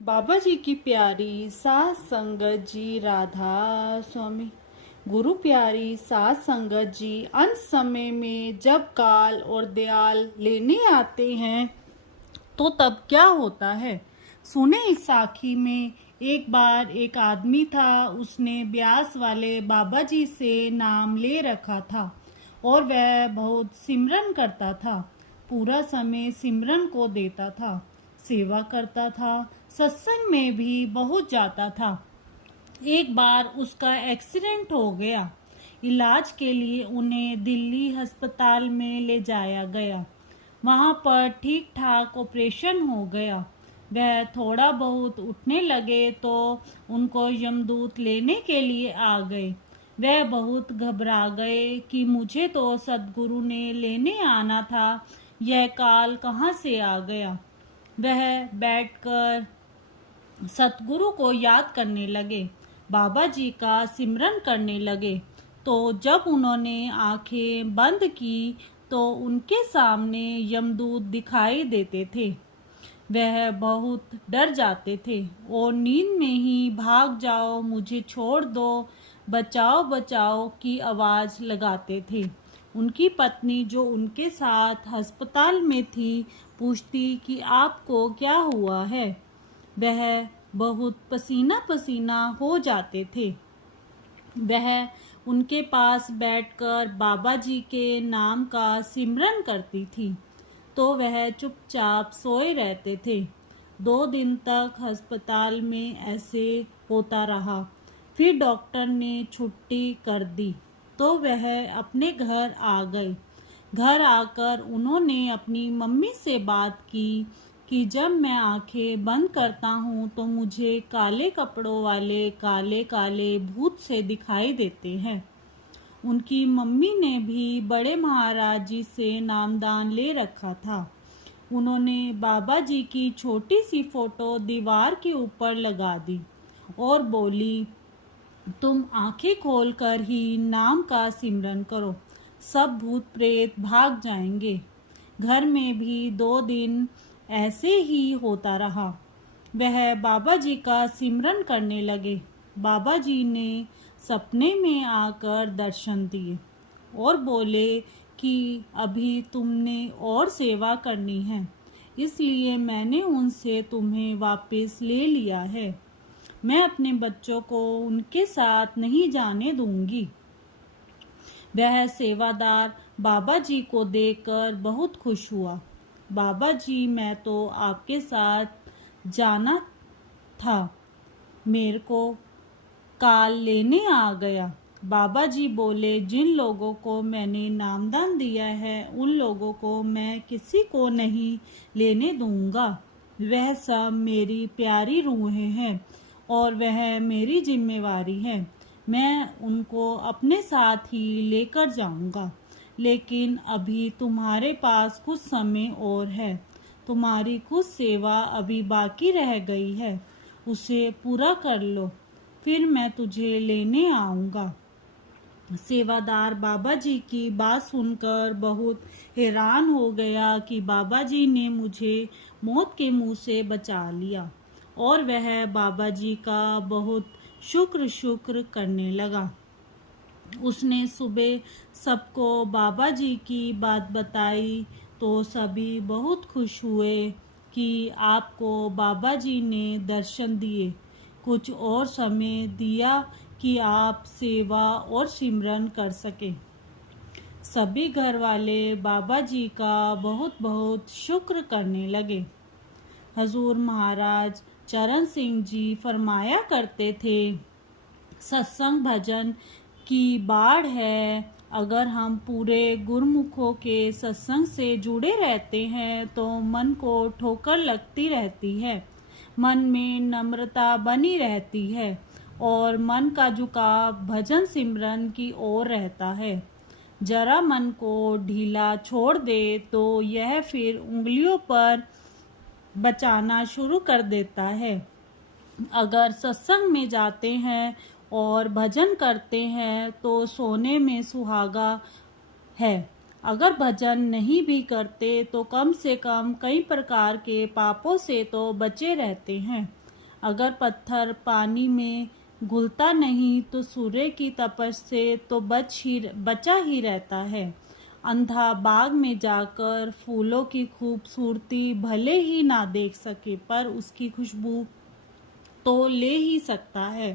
बाबा जी की प्यारी सात संगत जी राधा स्वामी। गुरु प्यारी सात संगत जी अंत समय में जब काल और दयाल लेने आते हैं तो तब क्या होता है। सुने इस साखी में। एक बार एक आदमी था, उसने ब्यास वाले बाबा जी से नाम ले रखा था और वह बहुत सिमरन करता था। पूरा समय सिमरन को देता था, सेवा करता था, सत्संग में भी बहुत जाता था। एक बार उसका एक्सीडेंट हो गया। इलाज के लिए उन्हें दिल्ली अस्पताल में ले जाया गया। वहां पर ठीक ठाक ऑपरेशन हो गया। वह थोड़ा बहुत उठने लगे तो उनको यमदूत लेने के लिए आ गए। वह बहुत घबरा गए कि मुझे तो सदगुरु ने लेने आना था, यह काल कहाँ से आ गया। वह बैठकर सतगुरु को याद करने लगे, बाबा जी का सिमरन करने लगे। तो जब उन्होंने आंखें बंद की तो उनके सामने यमदूत दिखाई देते थे। वह बहुत डर जाते थे और नींद में ही भाग जाओ, मुझे छोड़ दो, बचाओ बचाओ की आवाज लगाते थे। उनकी पत्नी जो उनके साथ अस्पताल में थी पूछती कि आपको क्या हुआ है। वह बहुत पसीना पसीना हो जाते थे। वह उनके पास बैठकर बाबा जी के नाम का सिमरन करती थी तो वह चुपचाप सोए रहते थे। 2 दिन तक अस्पताल में ऐसे होता रहा। फिर डॉक्टर ने छुट्टी कर दी तो वह अपने घर आ गए। घर आकर उन्होंने अपनी मम्मी से बात की कि जब मैं आंखें बंद करता हूँ तो मुझे काले कपड़ों वाले काले काले भूत से दिखाई देते हैं। उनकी मम्मी ने भी बड़े महाराज जी से नामदान ले रखा था। उन्होंने बाबा जी की छोटी सी फोटो दीवार के ऊपर लगा दी और बोली, तुम आंखें खोलकर ही नाम का सिमरन करो, सब भूत प्रेत भाग जाएंगे। घर में भी 2 दिन ऐसे ही होता रहा। वह बाबा जी का सिमरन करने लगे। बाबा जी ने सपने में आकर दर्शन दिए और बोले कि अभी तुमने और सेवा करनी है, इसलिए मैंने उनसे तुम्हें वापस ले लिया है। मैं अपने बच्चों को उनके साथ नहीं जाने दूंगी। वह सेवादार बाबा जी को देखकर बहुत खुश हुआ। बाबा जी, मैं तो आपके साथ जाना था, मेरे को काल लेने आ गया। बाबा जी बोले, जिन लोगों को मैंने नामदान दिया है उन लोगों को मैं किसी को नहीं लेने दूंगा। वह सब मेरी प्यारी रूहें हैं और वह मेरी जिम्मेवारी है। मैं उनको अपने साथ ही लेकर जाऊंगा। लेकिन अभी तुम्हारे पास कुछ समय और है। तुम्हारी कुछ सेवा अभी बाकी रह गई है, उसे पूरा कर लो, फिर मैं तुझे लेने आऊंगा। सेवादार बाबा जी की बात सुनकर बहुत हैरान हो गया कि बाबा जी ने मुझे मौत के मुंह से बचा लिया और वह बाबा जी का बहुत शुक्र करने लगा। उसने सुबह सबको बाबा जी की बात बताई तो सभी बहुत खुश हुए कि आपको बाबा जी ने दर्शन दिए, कुछ और समय दिया कि आप सेवा और सिमरन कर सके। सभी घर वाले बाबा जी का बहुत बहुत शुक्र करने लगे। हजूर महाराज चरण सिंह जी फरमाया करते थे, सत्संग भजन की बाढ़ है। अगर हम पूरे गुरमुखों के सत्संग से जुड़े रहते हैं तो मन को ठोकर लगती रहती है, मन में नम्रता बनी रहती है और मन का झुकाव भजन सिमरन की ओर रहता है। जरा मन को ढीला छोड़ दे तो यह फिर उंगलियों पर बचाना शुरू कर देता है। अगर सत्संग में जाते हैं और भजन करते हैं तो सोने में सुहागा है। अगर भजन नहीं भी करते तो कम से कम कई प्रकार के पापों से तो बचे रहते हैं। अगर पत्थर पानी में घुलता नहीं तो सूर्य की तपश से तो बचा ही रहता है। अंधा बाग में जाकर फूलों की खूबसूरती भले ही ना देख सके पर उसकी खुशबू तो ले ही सकता है।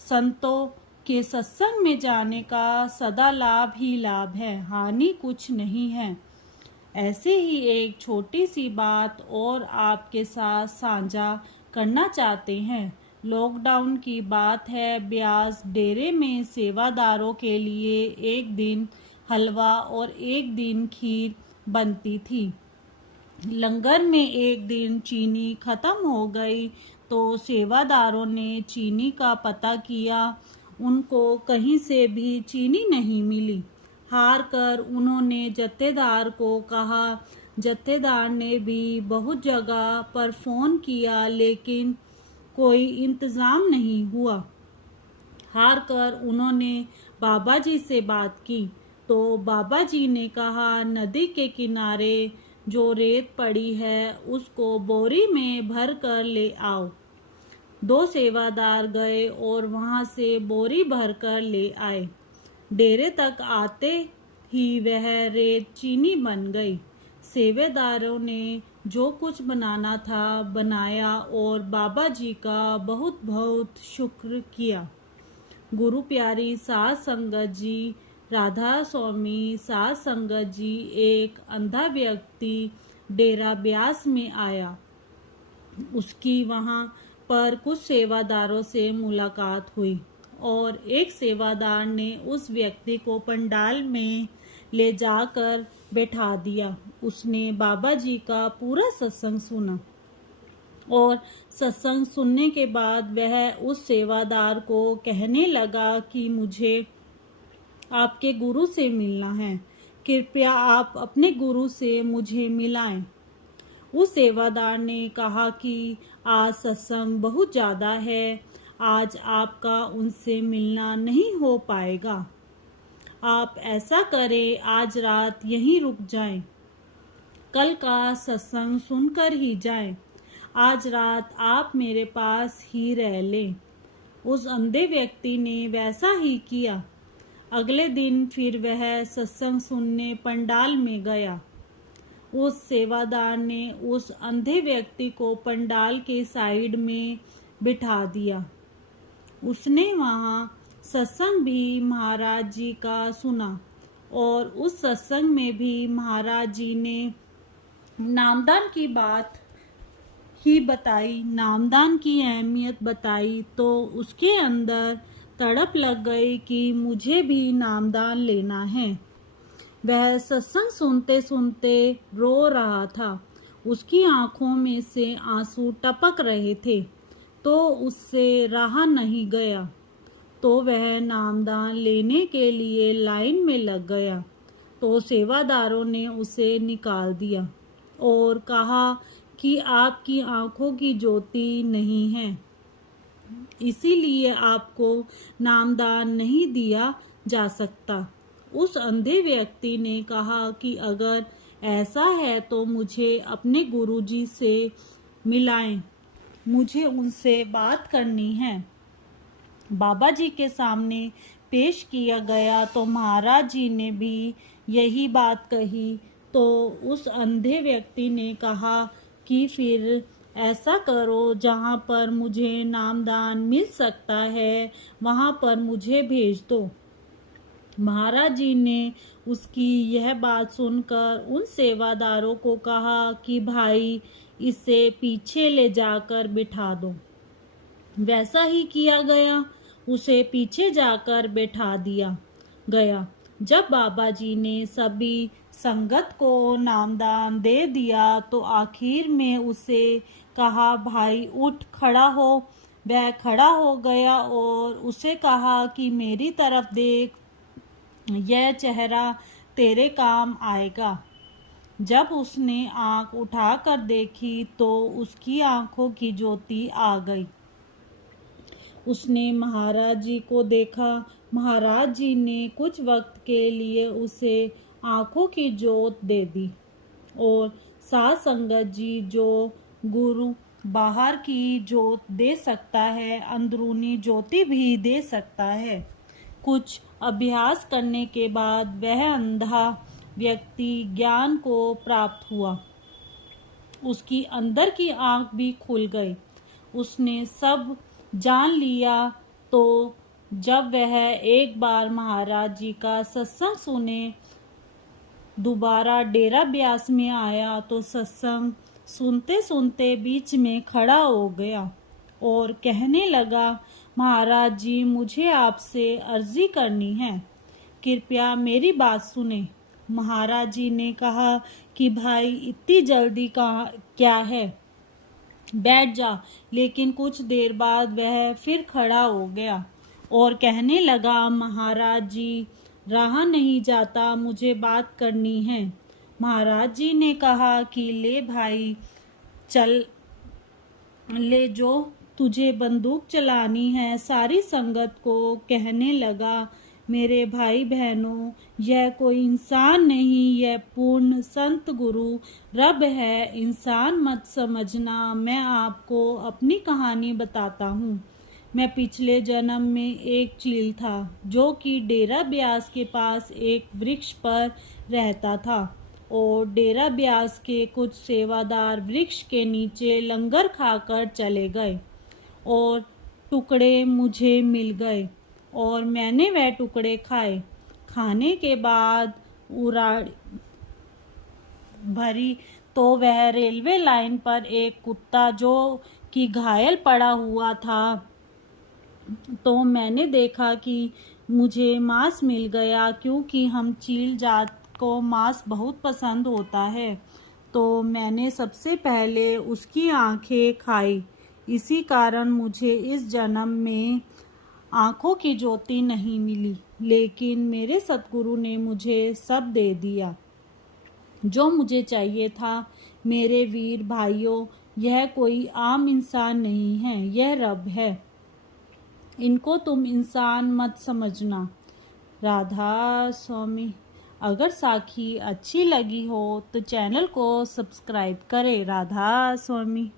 संतों के सत्संग में जाने का सदा लाभ ही लाभ है, हानि कुछ नहीं है। ऐसे ही एक छोटी सी बात और आपके साथ साझा करना चाहते हैं। लॉकडाउन की बात है, ब्यास डेरे में सेवादारों के लिए एक दिन हलवा और एक दिन खीर बनती थी। लंगर में एक दिन चीनी खत्म हो गई तो सेवादारों ने चीनी का पता किया, उनको कहीं से भी चीनी नहीं मिली। हार कर उन्होंने जत्थेदार को कहा। जत्थेदार ने भी बहुत जगह पर फोन किया लेकिन कोई इंतजाम नहीं हुआ। हार कर उन्होंने बाबा जी से बात की तो बाबा जी ने कहा, नदी के किनारे जो रेत पड़ी है उसको बोरी में भर कर ले आओ। दो सेवादार गए और वहां से बोरी भर कर ले आए। डेरे तक आते ही वह रेत चीनी बन गई। सेवेदारों ने जो कुछ बनाना था बनाया और बाबा जी का बहुत बहुत शुक्र किया। गुरु प्यारी साध संगत जी, राधा स्वामी साध संगत जी, एक अंधा व्यक्ति डेरा ब्यास में आया। उसकी वहां पर कुछ सेवादारों से मुलाकात हुई और एक सेवादार ने उस व्यक्ति को पंडाल में ले जाकर बैठा दिया। उसने बाबा जी का पूरा सत्संग सुना और सत्संग सुनने के बाद वह उस सेवादार को कहने लगा कि मुझे आपके गुरु से मिलना है, कृपया आप अपने गुरु से मुझे मिलाएं। उस सेवादार ने कहा कि आज सत्संग बहुत ज़्यादा है, आज आपका उनसे मिलना नहीं हो पाएगा। आप ऐसा करें, आज रात यहीं रुक जाएं, कल का सत्संग सुनकर ही जाएं। आज रात आप मेरे पास ही रह लें। उस अंधे व्यक्ति ने वैसा ही किया। अगले दिन फिर वह सत्संग सुनने पंडाल में गया। उस सेवादार ने उस अंधे व्यक्ति को पंडाल के साइड में बिठा दिया। उसने वहां सत्संग भी महाराज जी का सुना और उस सत्संग में भी महाराज जी ने नामदान की बात ही बताई, नामदान की अहमियत बताई तो उसके अंदर तड़प लग गई कि मुझे भी नामदान लेना है। वह सत्संग सुनते सुनते रो रहा था। उसकी आंखों में से आंसू टपक रहे थे तो उससे रहा नहीं गया तो वह नामदान लेने के लिए लाइन में लग गया। तो सेवादारों ने उसे निकाल दिया और कहा कि आपकी आंखों की ज्योति नहीं है, इसीलिए आपको नामदान नहीं दिया जा सकता। उस अंधे व्यक्ति ने कहा कि अगर ऐसा है तो मुझे अपने गुरुजी से मिलाएं, मुझे उनसे बात करनी है। बाबा जी के सामने पेश किया गया तो महाराज जी ने भी यही बात कही तो उस अंधे व्यक्ति ने कहा कि फिर ऐसा करो, जहाँ पर मुझे नामदान मिल सकता है वहाँ पर मुझे भेज दो। महाराज जी ने उसकी यह बात सुनकर उन सेवादारों को कहा कि भाई इसे पीछे ले जाकर बिठा दो। वैसा ही किया गया, उसे पीछे जाकर बैठा दिया गया। जब बाबा जी ने सभी संगत को नामदान दे दिया तो आखिर में उसे कहा, भाई उठ खड़ा हो। वह खड़ा हो गया और उसे कहा कि मेरी तरफ देख, यह चेहरा तेरे काम आएगा। जब उसने आंख उठाकर देखी तो उसकी आंखों की ज्योति आ गई। उसने महाराज जी को देखा। महाराज जी ने कुछ वक्त के लिए उसे आंखों की ज्योत दे दी और साध संगत जी जो गुरु बाहर की ज्योत दे सकता है, अंदरूनी ज्योति भी दे सकता है। कुछ अभ्यास करने के बाद वह अंधा व्यक्ति ज्ञान को प्राप्त हुआ। उसकी अंदर की आंख भी खुल गई। उसने सब जान लिया। तो जब वह एक बार महाराज जी का सत्संग सुने दोबारा डेरा ब्यास में आया तो सत्संग सुनते सुनते बीच में खड़ा हो गया और कहने लगा, महाराज जी, मुझे आपसे अर्जी करनी है, कृपया मेरी बात सुने। महाराज जी ने कहा कि भाई, इतनी जल्दी कहाँ क्या है, बैठ जा। लेकिन कुछ देर बाद वह फिर खड़ा हो गया और कहने लगा, महाराज जी, रहा नहीं जाता, मुझे बात करनी है। महाराज जी ने कहा कि ले भाई, चल ले, जो तुझे बंदूक चलानी है। सारी संगत को कहने लगा, मेरे भाई बहनों, यह कोई इंसान नहीं, यह पूर्ण संत गुरु रब है। इंसान मत समझना। मैं आपको अपनी कहानी बताता हूँ। मैं पिछले जन्म में एक चील था जो कि डेरा ब्यास के पास एक वृक्ष पर रहता था और डेरा ब्यास के कुछ सेवादार वृक्ष के नीचे लंगर खाकर चले गए और टुकड़े मुझे मिल गए और मैंने वह टुकड़े खाए। खाने के बाद उराड़ी भरी तो वह रेलवे लाइन पर एक कुत्ता जो कि घायल पड़ा हुआ था, तो मैंने देखा कि मुझे मांस मिल गया, क्योंकि हम चील जात को मांस बहुत पसंद होता है। तो मैंने सबसे पहले उसकी आंखें खाई। इसी कारण मुझे इस जन्म में आंखों की ज्योति नहीं मिली, लेकिन मेरे सतगुरु ने मुझे सब दे दिया जो मुझे चाहिए था। मेरे वीर भाइयों, यह कोई आम इंसान नहीं है, यह रब है। इनको तुम इंसान मत समझना। राधा स्वामी। अगर साखी अच्छी लगी हो तो चैनल को सब्सक्राइब करें। राधा स्वामी।